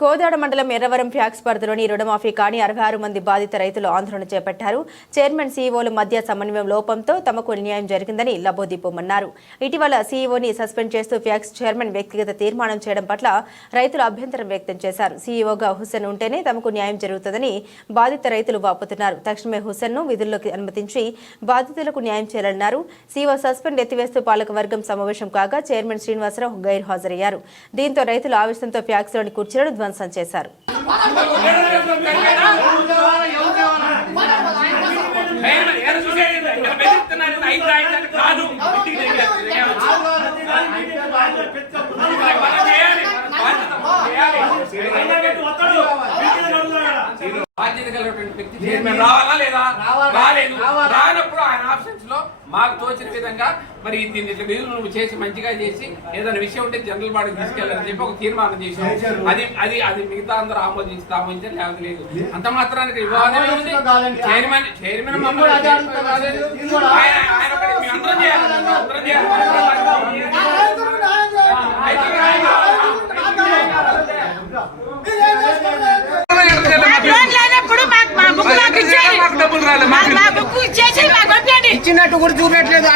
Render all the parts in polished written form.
కోదాడ మండలం ఎర్రవరం ఫ్యాక్స్ పరిధిలోని రుణమాఫీ కాని 66 మంది బాధిత రైతులు ఆందోళన చేపట్టారు. చైర్మన్ సీఈఓల మధ్య సమన్వయం లోపంతో తమకు అన్యాయం జరిగిందని లబోదీపమన్నారు. ఇటీవల సీఈఓని సస్పెండ్ చేస్తూ ఫ్యాక్స్ చైర్మన్ వ్యక్తిగత తీర్మానం చేయడం పట్ల రైతులు అభ్యంతరం వ్యక్తం చేశారు. సీఈఓగా హుస్సేన్ ఉంటేనే తమకు న్యాయం జరుగుతుందని బాధిత రైతులు వాపోతున్నారు. తక్షణమే హుస్సేన్ను విధుల్లోకి అనుమతించి బాధితులకు న్యాయం చేయాలన్నారు. సీఈఓ సస్పెండ్ ఎత్తివేస్తూ పాలకవర్గం సమావేశం కాగా చైర్మన్ శ్రీనివాసరావు గైర్ హాజరయ్యారు. దీంతో రైతులు ఆవేశంతో ఫ్యాక్స్లోని కుర్చీలను ధ్వంసం చేశారు. బాధ్యత కలిగినటువంటి వ్యక్తి చైర్మన్ రావాలా లేదా? రాలేదు. రానప్పుడు ఆయన ఆప్షన్స్ లో మాకు తోచిన విధంగా మరి దీన్ని ఇట్లా విధులు నువ్వు చేసి మంచిగా చేసి ఏదైనా విషయం ఉంటే జనరల్ బాడీకి తీసుకెళ్ళాలని చెప్పి ఒక తీర్మానం చేశాం. అది మిగతా అందరూ ఆమోదించారు లేదు. అంత మాత్రానికి వివాదం ఉంది. చైర్మన్ అందరం చేయాలి. ఇచ్చినట్టు కూడా చూపెట్టలేదు.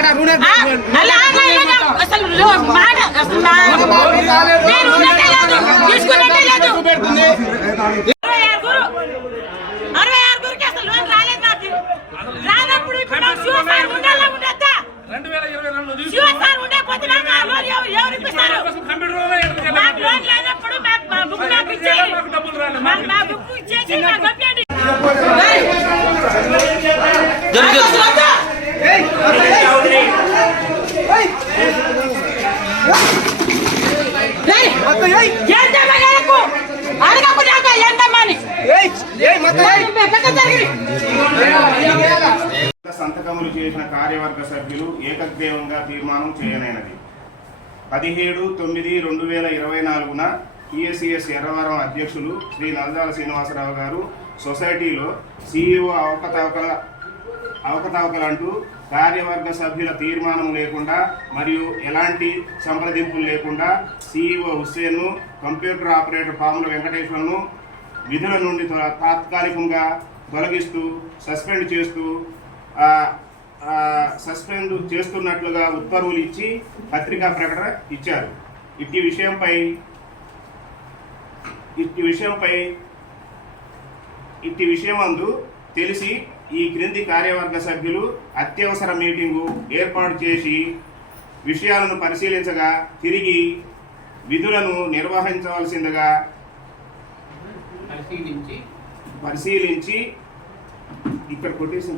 సంతకములు చేసిన కార్యవర్గ సభ్యులు ఏకగ్రీవంగా తీర్మానం చేయనైనది. 17/9/2024న టీఎస్ఈఎస్ ఎర్రవరం అధ్యక్షులు శ్రీ నల్జాల శ్రీనివాసరావు గారు సొసైటీలో సీఈఓ అవకతవకలంటూ కార్యవర్గ సభ్యుల తీర్మానం లేకుండా మరియు ఎలాంటి సంప్రదింపులు లేకుండా సీఈఓ హుస్సేన్ను, కంప్యూటర్ ఆపరేటర్ పాముల వెంకటేశ్వర్ను విధుల నుండి తాత్కాలికంగా తొలగిస్తూ సస్పెండ్ చేస్తున్నట్లుగా ఉత్తర్వులు ఇచ్చి పత్రికా ప్రకటన ఇచ్చారు. ఇట్టి విషయమందు తెలిసి ఈ క్రింది కార్యవర్గ సభ్యులు అత్యవసర మీటింగు ఏర్పాటు చేసి విషయాలను పరిశీలించగా తిరిగి విధులను నిర్వహించవలసిందిగా పరిశీలించి ఇక్కడ కొట్టేసిన